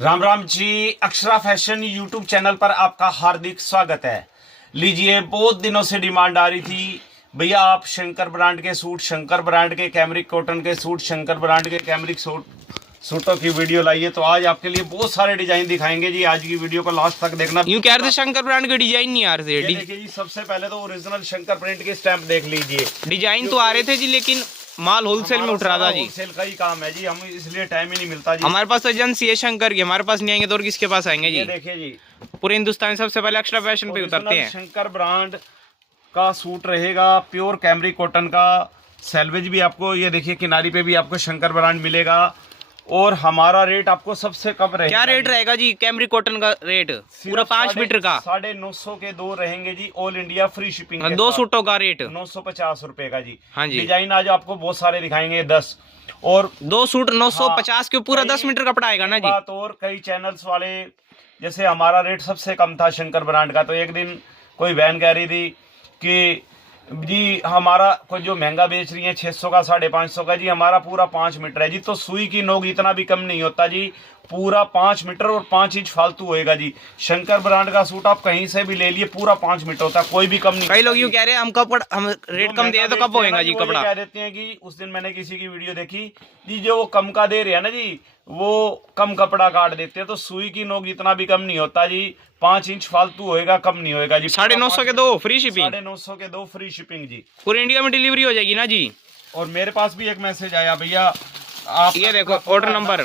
Ram Ram ji. Akshara fashion YouTube channel पर आपका हार्दिक स्वागत है। लीजिए, बहुत दिनों से डिमांड आ रही थी, भैया आप शंकर ब्रांड के सूट, शंकर ब्रांड के कैमरिक कॉटन के सूट, शंकर ब्रांड के कैमरिक सूटों की वीडियो लाइए। तो आज आपके लिए बहुत सारे डिजाइन दिखाएंगे जी। आज की वीडियो को लास्ट तक देखना। यूं कह रहे थे शंकर ब्रांड के डिजाइन नहीं आ रहे थे। देखिए जी, सबसे पहले तो ओरिजिनल शंकर प्रिंट के स्टैंप देख लीजिए। डिजाइन तो आ रहे थे जी, लेकिन माल होलसेल में उठ रहा था जी। होलसेल का ही काम है जी, हम इसलिए टाइम ही नहीं मिलता जी। हमारे पास एजेंसी है शंकर की, हमारे पास नहीं आएंगे तो और किसके पास आएंगे जी। देखिए जी, पूरे हिंदुस्तान सबसे पहले अक्षरा फैशन पे उतरते हैं। शंकर ब्रांड का सूट रहेगा, प्योर कैमरिक कॉटन का। सैलवेज भी आपको, ये देखिए किनारी पे भी आपको शंकर ब्रांड मिलेगा। और हमारा रेट आपको सबसे कम रहेगा। क्या रेट रहेगा जी कैमरिक कॉटन का रेट? पूरा 5 मीटर का 950 के दो रहेंगे जी, ऑल इंडिया फ्री शिपिंग। दो सूटों का रेट 950 रुपए का जी। हाँ जी। डिजाइन आज आपको बहुत सारे दिखाएंगे, 10 और दो सूट 950 के पूरा 10 मीटर कपड़ा आएगा ना जी। बात और कई चैनल्स वाले, जैसे हमारा रेट सबसे कम था शंकर ब्रांड का, तो एक दिन कोई बहन कह रही थी कि जी हमारा कोई जो महंगा बेच रही है 600 का, 550 का जी, हमारा पूरा 5 मीटर है जी। तो सुई की नोक इतना भी कम नहीं होता जी, पूरा 5 मीटर और 5 इंच फालतू होएगा जी। शंकर ब्रांड का सूट आप कहीं से भी ले लिए, पूरा 5 मीटर होता है, कोई भी कम नहीं। कई लोग यूं कह रहे हैं हम रेट कम दे तो कब होएगा जी कपड़ा? कह देते हैं कि उस दिन मैंने किसी की वीडियो देखी जी, जो वो कम का दे रहे हैं ना जी, वो कम कपड़ा काट देते हैं। तो सुई की नोक इतना भी कम नहीं होता जी, 5 इंच फालतू होएगा, कम नहीं होएगा जी। 950 के दो फ्री शिपिंग। 950 के दो फ्री शिपिंग जी। पूरे इंडिया में डिलीवरी हो जाएगी ना जी। और मेरे पास भी एक मैसेज आया, भैया आप ये देखो ऑर्डर नंबर,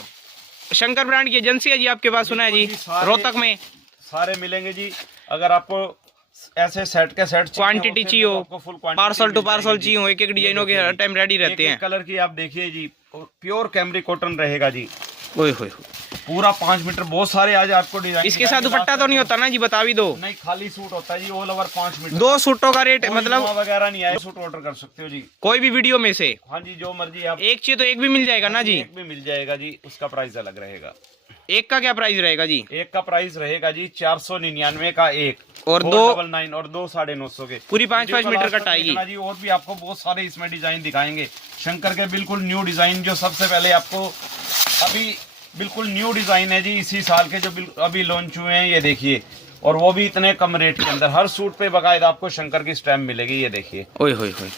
शंकर ब्रांड की एजेंसी है जी आपके पास, सुना है जी, रोहतक में सारे मिलेंगे जी। अगर आपको ऐसे सेट के सेट क्वांटिटी चाहिए हो, पार्सल टू पार्सल चाहिए हो, एक एक डिजाइनों के हर टाइम रेडी रहते हैं। कलर की आप देखिए जी, प्योर कैमरिक कॉटन रहेगा जी। ओए होए, पूरा 5 मीटर, बहुत सारे आज आपको डिजाइन। इसके साथ दुपट्टा तो नहीं होता ना जी? बता भी दो। नहीं, खाली सूट होता है जी, ऑल ओवर 5 मीटर। दो सूटों का रेट मतलब वगैरह नहीं आए, सूट ऑर्डर कर सकते हो जी कोई भी वीडियो में से। हाँ जी, जो मर्जी आप। एक चाहिए तो एक भी मिल जाएगा ना जी? एक भी मिल जाएगा जी, उसका प्राइस अलग रहेगा। एक का क्या प्राइस रहेगा जी? एक का प्राइस रहेगा जी 499 का एक, और दो 999 और दो 950 के। पूरी 5-5 मीटर कट आएगी जी। और भी आपको बहुत सारे इसमें डिजाइन दिखाएंगे शंकर के, बिल्कुल न्यू डिजाइन। जो सबसे पहले आपको अभी बिल्कुल न्यू डिजाइन है जी, इसी साल के, जो अभी लॉन्च हुए हैं, ये देखिए। और वो भी इतने कम रेट के अंदर, हर सूट पे बकायदा आपको शंकर की स्टैम्प मिलेगी। ये देखिए, ओए होए होए,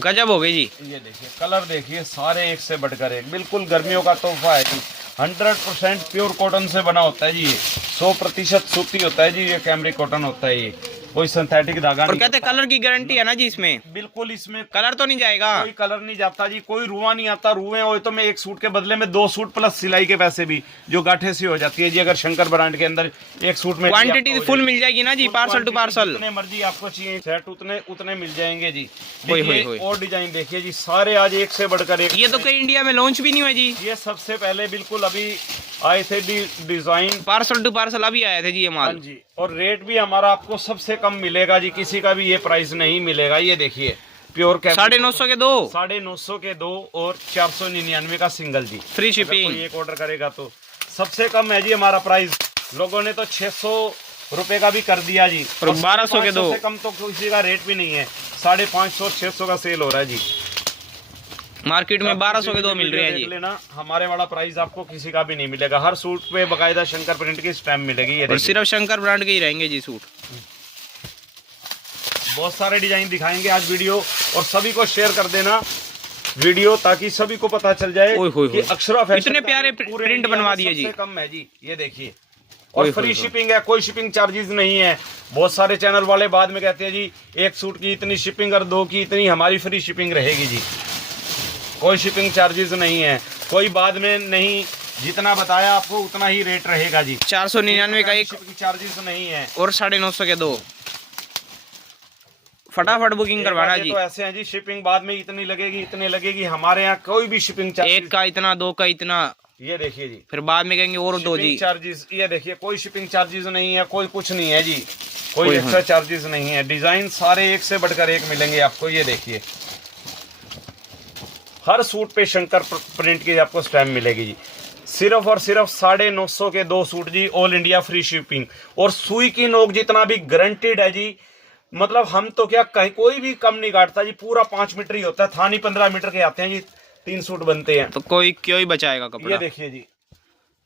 गजब हो गई जी। ये देखिए कलर देखिए, सारे एक से बढ़कर एक, बिल्कुल गर्मियों का तोहफा है जी। 100% प्योर कॉटन से बना होता है जी, ये 100% सूती होता है जी, ये कैमरिक कॉटन होता है, ये कोई सिंथेटिक धागा और नहीं। कहते कलर की गारंटी है ना जी इसमें? बिल्कुल, इसमें कलर तो नहीं जाएगा? कोई कलर नहीं जाता जी, कोई रुआ नहीं आता। रुए हो तो मैं एक सूट के बदले में 2 सूट प्लस सिलाई के पैसे भी, जो गांठे से हो जाती है जी, अगर शंकर ब्रांड के अंदर एक सूट में क्वांटिटी फुल मिल जाएगी ना जी, पार्सल टू पार्सल। जितने मर्जी आपको चाहिए सेट, उतने मिल जाएंगे जी। देखिए और डिजाइन देखिए जी, सारे आज एक से बढ़कर एक। ये तो कहीं इंडिया में लॉन्च भी नहीं हुआ जी। ये सबसे पहले बिल्कुल अभी आए थे डिजाइन, पार्सल टू पार्सल अभी आए थे जी ये माल जी। और रेट भी हमारा आपको सबसे कम मिलेगा जी, किसी का भी ये प्राइस नहीं मिलेगा। ये देखिए, प्योर 950 के दो, 950 के दो और 499 का सिंगल जी, फ्री शिपिंग। एक ऑर्डर करेगा तो सबसे कम है जी हमारा प्राइस। लोगों ने तो 600 रुपए का भी कर दिया जी, और 1200 के दो। से कम तो किसी का रेट भी नहीं है। 550 600 का सेल हो रहा है जी। मार्केट में 1200 के दो मिल रहे हैं जी। लेना, हमारे वाला प्राइस आपको किसी का भी नहीं मिलेगा। हर सूट पे बकायदा शंकर प्रिंट की स्टैम्प मिलेगी। ये और सिर्फ शंकर ब्रांड के ही रहेंगे जी सूट। बहुत सारे डिजाइन दिखाएंगे आज वीडियो, और सभी को शेयर कर देना वीडियो, ताकि सभी को पता चल जाए कि अक्षरा फैशन इतने प्यारे प्रिंट बनवा दिए जी। सबसे कम है जी, ये देखिए। और फ्री शिपिंग है, कोई शिपिंग चार्जेस नहीं है। बहुत सारे चैनल वाले बाद में कहते हैं जी एक सूट की इतनी शिपिंग और 2 की इतनी, हमारी फ्री शिपिंग रहेगी जी। कोई शिपिंग चार्जेस नहीं है, कोई बाद में नहीं, जितना बताया आपको उतना ही रेट रहेगा जी। 499 का एक, शिपिंग चार्जेस नहीं है। और 950 के दो। फटाफट बुकिंग करवाना जी। तो ऐसे हैं जी, शिपिंग बाद में इतनी लगेगी। हमारे यहाँ कोई भी शिपिंग चार्जेस, एक का इतना, 2 का इतना, ये देखिए जी। फिर बाद में कहेंगे और दो जी चार्जेस, ये देखिए कोई शिपिंग चार्जेस नहीं है, कोई कुछ नहीं है जी, कोई एक्स्ट्रा चार्जेस नहीं है। डिजाइन सारे एक से बढ़कर एक मिलेंगे आपको। ये देखिए, हर सूट पे शंकर प्रिंट की आपको स्टैम्प मिलेगी जी। सिर्फ और सिर्फ 950 के 2 सूट जी, ऑल इंडिया फ्री शिपिंग। और सुई की नोक जितना भी गारंटेड है जी, मतलब हम तो क्या कहीं कोई भी कम नहीं काटता जी, पूरा 5 मीटर ही होता है। थानी 15 मीटर के आते हैं जी, 3 सूट बनते हैं, तो कोई क्यों ही बचाएगा कपड़ा। ये देखिए जी,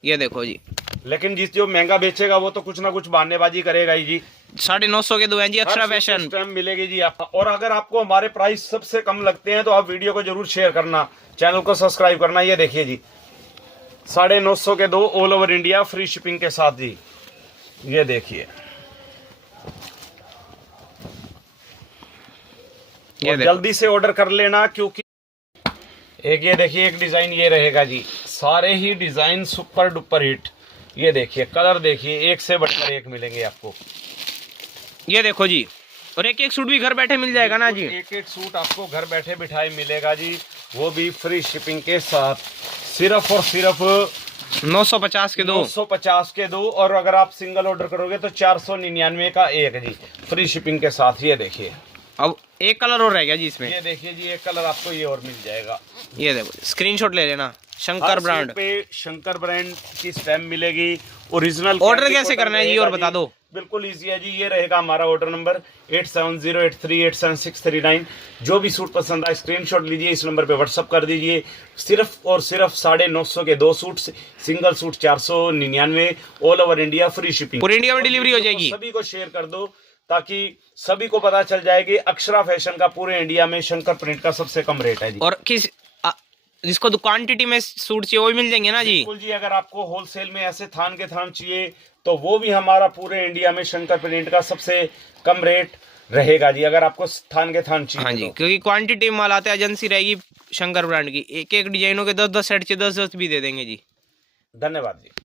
ये देखो जी। लेकिन जिस जो महंगा बेचेगा वो तो कुछ ना कुछ बहानेबाजी करेगा ही जी। 950 के 2 हैं जी, अक्षरा फैशन। टाइम मिलेगी जी आपको। और अगर आपको हमारे प्राइस सबसे कम लगते हैं तो आप वीडियो को जरूर शेयर करना, चैनल को सब्सक्राइब करना। ये देखिए जी 950 के 2 all over India free shipping के साथ जी। ये देखिए, जल्दी से ऑर्डर कर लेना, क्योंकि एक ये देखिए एक डिजाइन ये रहेगा जी, सारे ही डिजाइन सुपर डुपर हिट। ये देखिए कलर देखिए, एक से बढ़कर एक मिलेंगे आपको। ये देखो जी, और एक एक सूट भी घर बैठे मिल जाएगा ना जी। एक एक सूट आपको घर बैठे बिठाए मिलेगा जी, वो भी फ्री शिपिंग के साथ। सिर्फ और सिर्फ 950 के 2। 950 के 2। और अगर आप सिंगल ऑर्डर करोगे तो 499 का एक जी, फ्री शिपिंग के साथ। ये देखिए, अब एक कलर और रह गया जी इसमें। ये देखिए जी एक कलर आपको ये और मिल जाएगा। ये देखो, स्क्रीनशॉट ले लेना। शंकर हर ब्रांड सूट पे शंकर ब्रांड की स्टैम्प मिलेगी, ओरिजिनल। ऑर्डर कैसे करना है जी, और बता दो। बिल्कुल इजी है जी, ये रहेगा हमारा ऑर्डर नंबर 8708387639। जो भी सूट पसंद आए स्क्रीनशॉट लीजिए, इस नंबर पे व्हाट्सअप कर दीजिए। सिर्फ और सिर्फ 950 के 2 suit, single suit 499, all over India free shipping. पूरी इंडिया में डिलीवरी हो जाएगी। सभी को शेयर कर दो ताकि सभी को पता चल जाएगी अक्षरा फैशन का पूरे इंडिया में शंकर प्रिंट का सबसे कम रेट है जी। और जिसको क्वांटिटी में सूट चाहिए वो भी मिल जाएंगे ना जी। बिल्कुल जी, अगर आपको होलसेल में ऐसे थान के थान चाहिए तो वो भी हमारा पूरे इंडिया में शंकर प्रिंट का सबसे कम रेट रहेगा जी, अगर आपको थान के थान चाहिए। हाँ जी, तो। क्योंकि क्वांटिटी में माल आता है, एजेंसी रहेगी शंकर ब्रांड की। एक एक डिजाइनों के 10-10 सेट चाहिए, 10-10 भी दे देंगे जी। धन्यवाद जी।